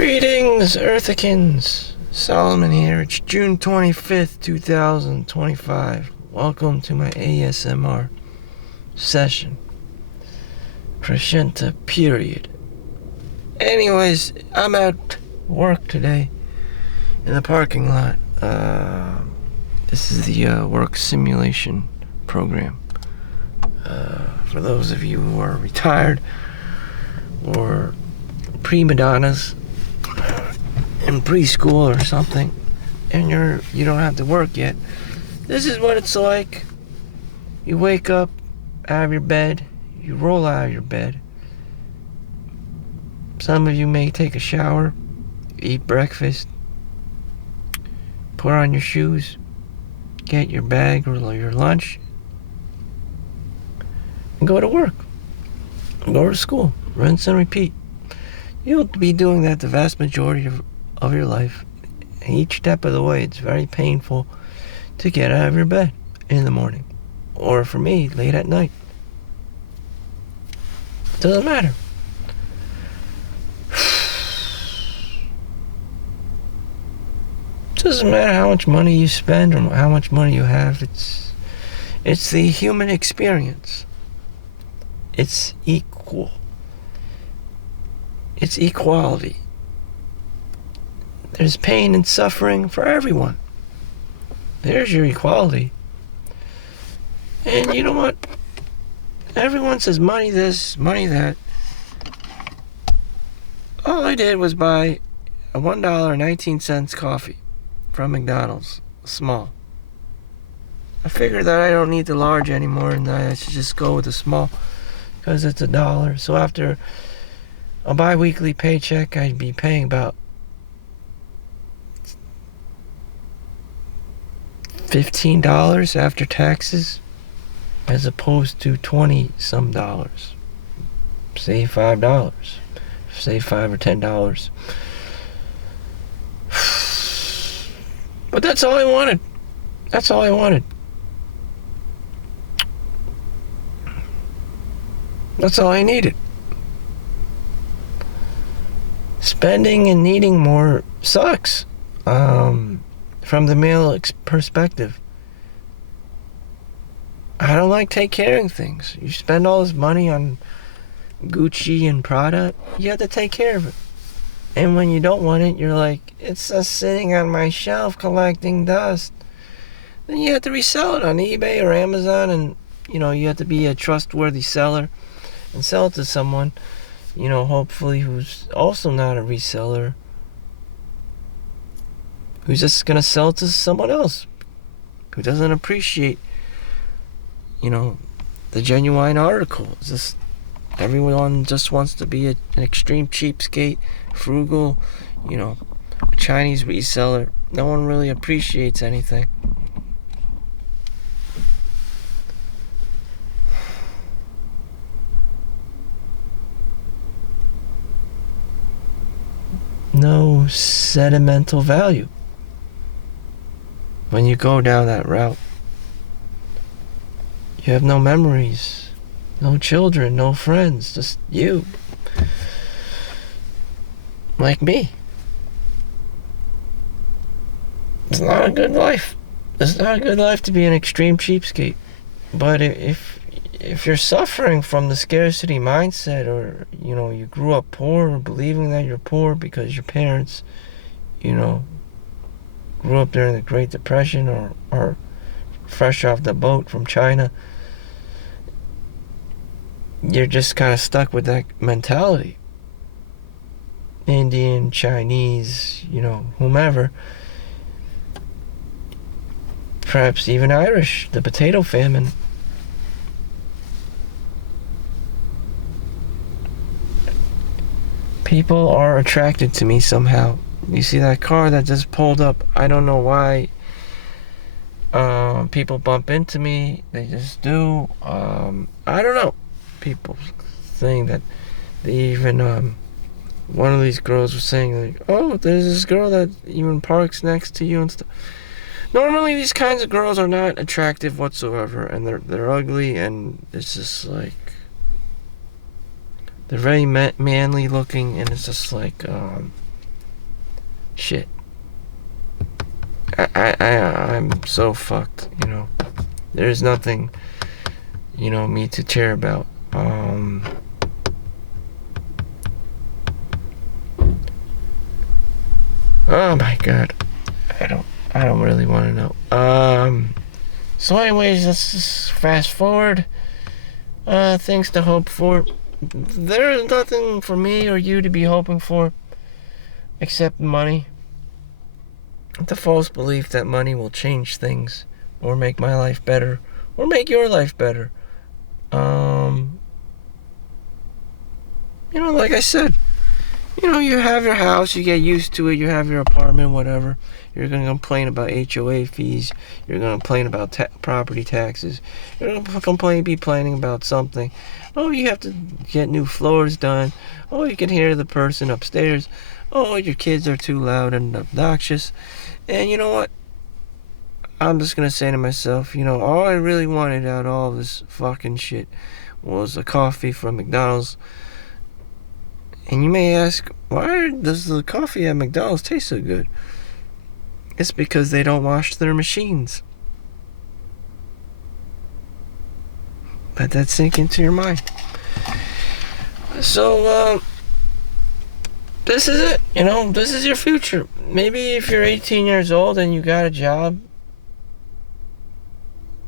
Greetings, Earthicans. Solomon here. It's June 25th, 2025. Welcome to my ASMR session. Crescenta period. Anyways, I'm at work today in the parking lot. This is the work simulation program. For those of you who are retired or prima donnas in preschool or something, and you don't have to work yet, this is what it's like. You wake up out of your bed, you roll out of your bed. Some of you may take a shower, eat breakfast, put on your shoes, get your bag or your lunch, and go to work. Go to school. Rinse and repeat. You'll be doing that the vast majority of your life. Each step of the way, it's very painful to get out of your bed in the morning. Or for me, late at night. Doesn't matter. Doesn't matter how much money you spend or how much money you have. It's the human experience. It's equal. It's equality. There's pain and suffering for everyone. There's your equality. And you know what? Everyone says money this, money that. All I did was buy a $1.19 coffee from McDonald's, small. I figured that I don't need the large anymore and that I should just go with the small because it's $1. So after a bi-weekly paycheck, I'd be paying about $15 after taxes, as opposed to $20-some. Say $5. Say $5 or $10. But that's all I wanted. That's all I wanted. That's all I needed. Spending and needing more sucks. From the male perspective. I don't like take caring things. You spend all this money on Gucci and Prada, you have to take care of it. And when you don't want it, you're like, it's just sitting on my shelf collecting dust. Then you have to resell it on eBay or Amazon, and you have to be a trustworthy seller and sell it to someone, hopefully who's also not a reseller, who's just gonna sell it to someone else who doesn't appreciate, the genuine article. It's just everyone just wants to be an extreme cheapskate, frugal, a Chinese reseller. No one really appreciates anything. No sentimental value when you go down that route. You have no memories, no children, no friends, just you. Like me. It's not a good life. It's not a good life to be an extreme cheapskate. But if you're suffering from the scarcity mindset, or you grew up poor, or believing that you're poor because your parents grew up during the Great Depression, or fresh off the boat from China, you're just kind of stuck with that mentality. Indian, Chinese, whomever, perhaps even Irish, the potato famine. People are attracted to me somehow. You see that car that just pulled up, I don't know why. People bump into me, they just do. I don't know. People saying that they even, one of these girls was saying, like, oh, there's this girl that even parks next to you and stuff. Normally these kinds of girls are not attractive whatsoever, and they're ugly, and it's just like, they're very manly looking, and it's just like, shit. I'm so fucked, you know. There's nothing, you know, me to care about. Oh my god. I don't really want to know. So anyways, let's just fast forward. Things to hope for. There is nothing for me or you to be hoping for except money. The false belief that money will change things or make my life better or make your life better. You know, like I said, you know, you have your house, you get used to it, you have your apartment, whatever. You're going to complain about HOA fees. You're going to complain about property taxes. You're going to be complaining about something. Oh, you have to get new floors done. Oh, you can hear the person upstairs. Oh, your kids are too loud and obnoxious. And you know what? I'm just going to say to myself, you know, all I really wanted out of all this fucking shit was a coffee from McDonald's. And you may ask, why does the coffee at McDonald's taste so good? It's because they don't wash their machines. Let that sink into your mind. So, this is it. You know, this is your future. Maybe if you're 18 years old and you got a job,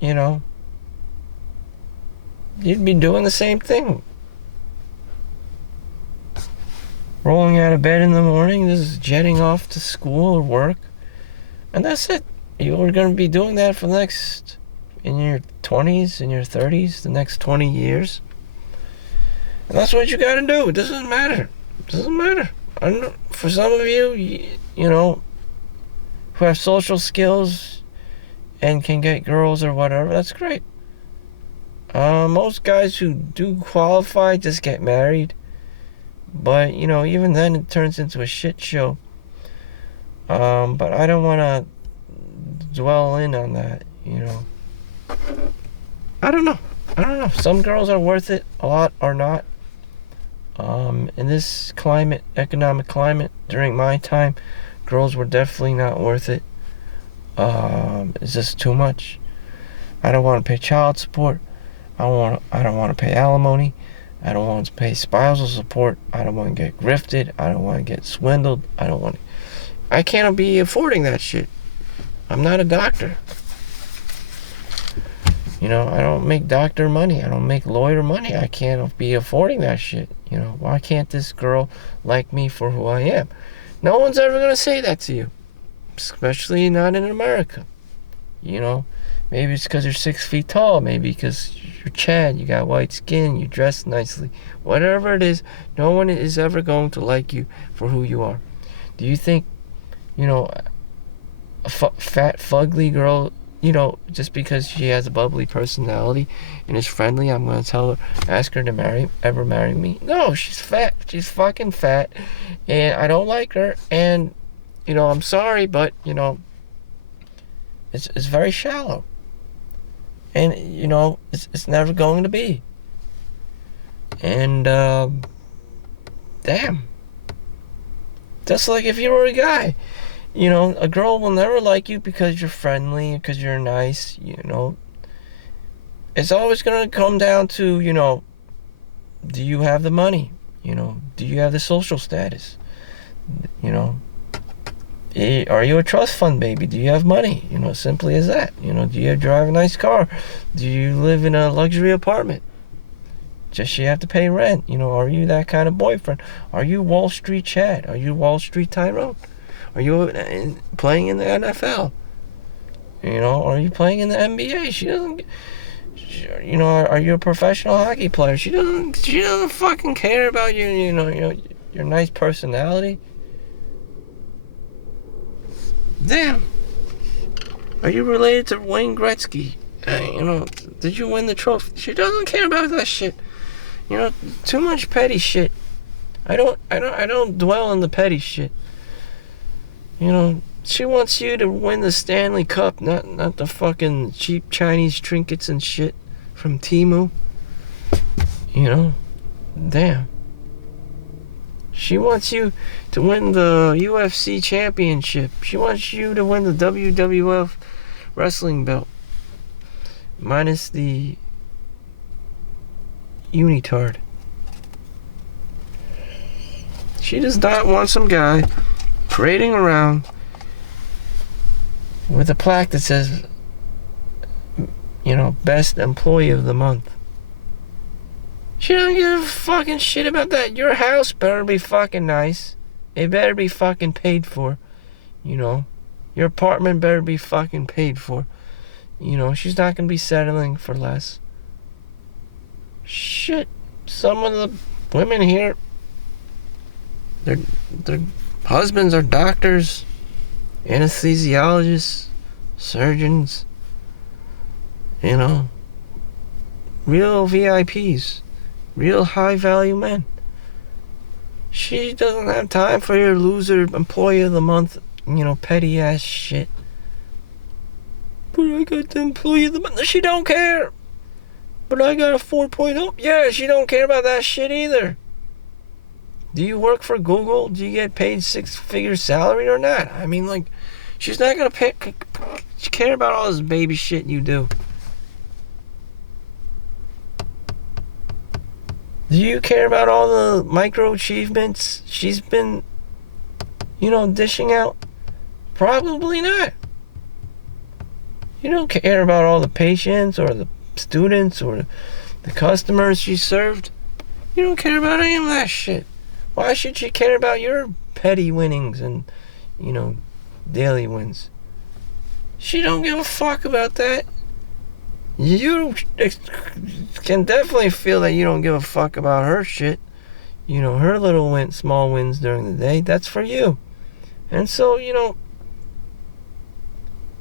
you know, you'd be doing the same thing. Rolling out of bed in the morning, just jetting off to school or work. And that's it. You're going to be doing that for the next, in your 20s, in your 30s, the next 20 years. And that's what you got to do. It doesn't matter. It doesn't matter. For some of you, you know, who have social skills and can get girls or whatever, that's great. Most guys who do qualify just get married. But, you know, even then it turns into a shit show. But I don't want to dwell in on that, you know. I don't know. Some girls are worth it, a lot are not. In this climate, economic climate, during my time, girls were definitely not worth it. It's just too much. I don't want to pay child support. I don't want to pay alimony. I don't want to pay spousal support. I don't want to get grifted. I don't want to get swindled. I can't be affording that shit. I'm not a doctor. You know, I don't make doctor money. I don't make lawyer money. I can't be affording that shit. You know, why can't this girl like me for who I am? No one's ever going to say that to you. Especially not in America. You know, maybe it's because you're 6 feet tall. Maybe because you're Chad, you got white skin, you dress nicely. Whatever it is, no one is ever going to like you for who you are. Do you think, you know, a fat, fugly girl, you know, just because she has a bubbly personality and is friendly, I'm going to ask her to ever marry me? No, she's fat. She's fucking fat. And I don't like her. And, you know, I'm sorry, but, you know, it's very shallow. And, you know, it's never going to be. And, damn. Just like if you were a guy. You know, a girl will never like you because you're friendly, because you're nice, you know. It's always going to come down to, you know, do you have the money? You know, do you have the social status? You know, are you a trust fund baby? Do you have money? You know, simply as that. You know, do you drive a nice car? Do you live in a luxury apartment? Just you have to pay rent. You know, are you that kind of boyfriend? Are you Wall Street Chad? Are you Wall Street Tyrone? Are you playing in the NFL? You know, are you playing in the NBA? She doesn't. You know, are you a professional hockey player? She doesn't fucking care about you. You know, your nice personality. Damn. Are you related to Wayne Gretzky? You know, did you win the trophy? She doesn't care about that shit. You know, too much petty shit. I don't dwell on the petty shit. You know, she wants you to win the Stanley Cup, not the fucking cheap Chinese trinkets and shit from Temu. You know, damn. She wants you to win the UFC championship. She wants you to win the WWF wrestling belt. Minus the unitard. She does not want some guy parading around with a plaque that says, best employee of the month. She don't give a fucking shit about that. Your house better be fucking nice. It better be fucking paid for. Your apartment better be fucking paid for. She's not gonna be settling for less. Shit. Some of the women here, their husbands are doctors, anesthesiologists, surgeons, real VIPs, real high value men. She doesn't have time for your loser employee of the month, petty ass shit. But I got the employee of the month. She don't care. But I got a 4.0. Yeah, she don't care about that shit either. Do you work for Google? Do you get paid 6-figure salary or not? I mean, she's not gonna care about all this baby shit you do. Do you care about all the micro achievements she's been, dishing out? Probably not. You don't care about all the patients or the students or the customers she served. You don't care about any of that shit. Why should she care about your petty winnings and, daily wins? She don't give a fuck about that. You can definitely feel that you don't give a fuck about her shit. Her little small wins during the day. That's for you. And so,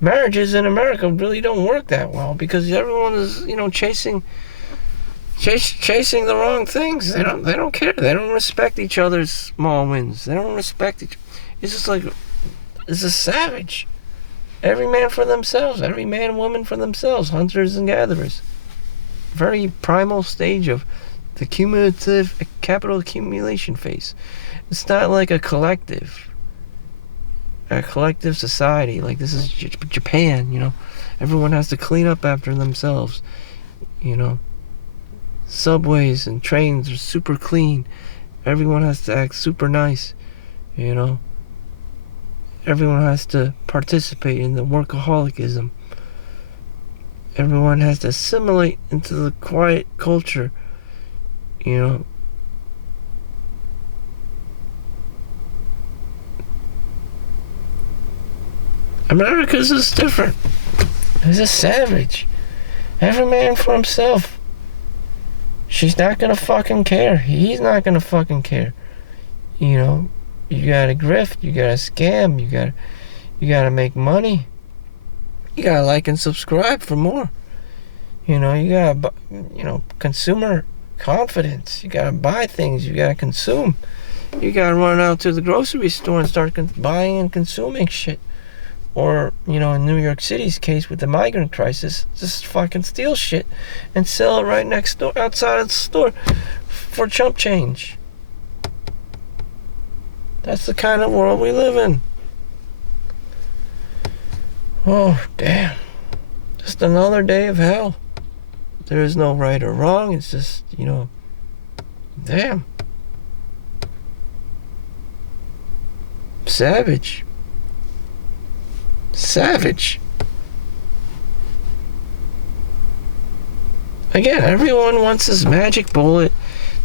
marriages in America really don't work that well because everyone is, chasing the wrong things. They don't care. They don't respect each other's small wins. They don't respect each. It's just it's a savage. Every man for themselves. Every man, woman for themselves. Hunters and gatherers. Very primal stage of the cumulative capital accumulation phase. It's not like a collective society. Like this is Japan, Everyone has to clean up after themselves, Subways and trains are super clean. Everyone has to act super nice, Everyone has to participate in the workaholicism. Everyone has to assimilate into the quiet culture, America's just different. It's a savage. Every man for himself. She's not gonna fucking care. He's not gonna fucking care. You gotta grift, you gotta scam, you gotta make money. You gotta like and subscribe for more. You gotta, consumer confidence. You gotta buy things, you gotta consume. You gotta run out to the grocery store and start buying and consuming shit. Or, in New York City's case with the migrant crisis, just fucking steal shit and sell it right next door, outside of the store for chump change. That's the kind of world we live in. Oh, damn. Just another day of hell. There is no right or wrong. It's just, damn. Savage. Again, everyone wants this magic bullet.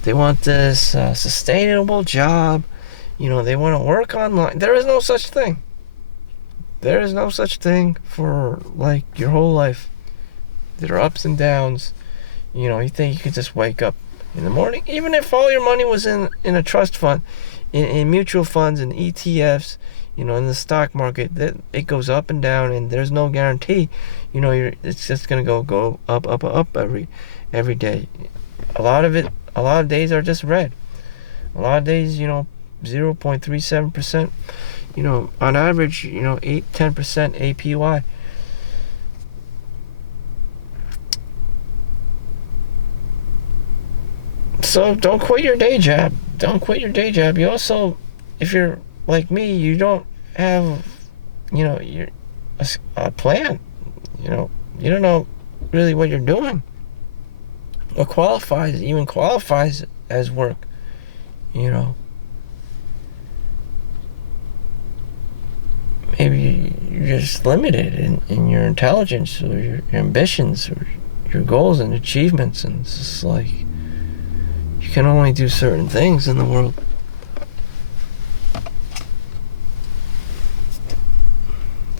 They want this sustainable job. They want to work online. There is no such thing. There is no such thing for, your whole life. There are ups and downs. You think you could just wake up in the morning. Even if all your money was in a trust fund, in mutual funds and ETFs, in the stock market, that it goes up and down, and there's no guarantee. It's just gonna go up every day. A lot of days are just red. A lot of days, 0.37%. On average, 8-10% APY. So don't quit your day job. don't quit your day job. You also, if you're like me, you don't have, a plan. You don't know really what you're doing. What even qualifies as work, Maybe you're just limited in your intelligence or your ambitions or your goals and achievements, and it's just like you can only do certain things in the world.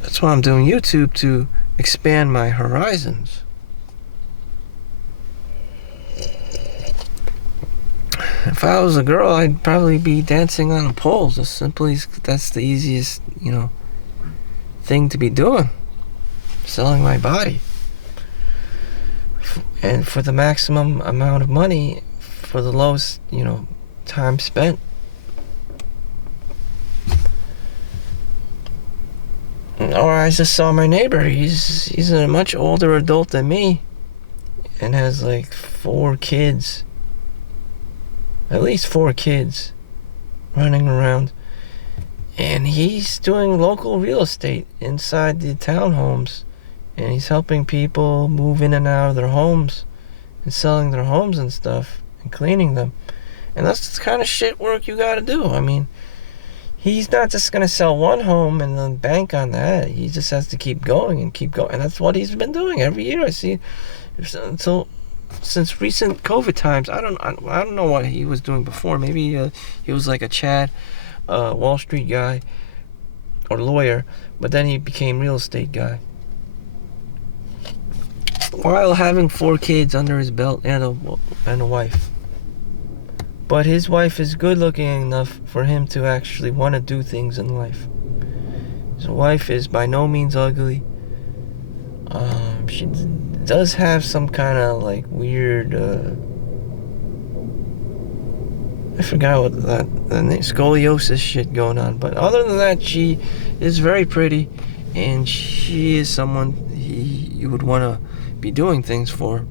That's why I'm doing YouTube, to expand my horizons. If I was a girl, I'd probably be dancing on a pole. Just simply, that's the easiest, thing to be doing. Selling my body. And for the maximum amount of money, for the lowest, time spent. Or I just saw my neighbor. He's a much older adult than me, and has like 4 kids. At least 4 kids running around. And he's doing local real estate inside the townhomes. And he's helping people move in and out of their homes and selling their homes and stuff and cleaning them. And that's the kind of shit work you gotta do. I mean, he's not just gonna sell one home and then bank on that. He just has to keep going and keep going. And that's what he's been doing every year. I see since recent COVID times. I don't know what he was doing before. Maybe he was like a Chad, Wall Street guy or lawyer, but then he became real estate guy while having 4 kids under his belt and a wife. But his wife is good looking enough for him to actually want to do things in life. His wife is by no means ugly. She does have some kind of like weird, I forgot what the name, scoliosis shit going on. But other than that, she is very pretty, and she is someone you would want to be doing things for.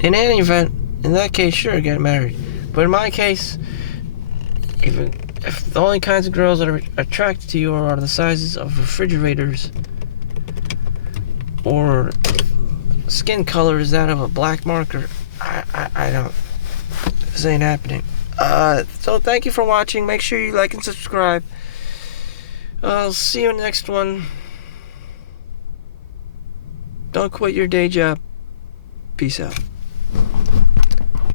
In any event, in that case, sure, get married. But in my case, if the only kinds of girls that are attracted to you are the sizes of refrigerators, or skin color is that of a black marker, I don't. This ain't happening. So thank you for watching. Make sure you like and subscribe. I'll see you in the next one. Don't quit your day job. Peace out.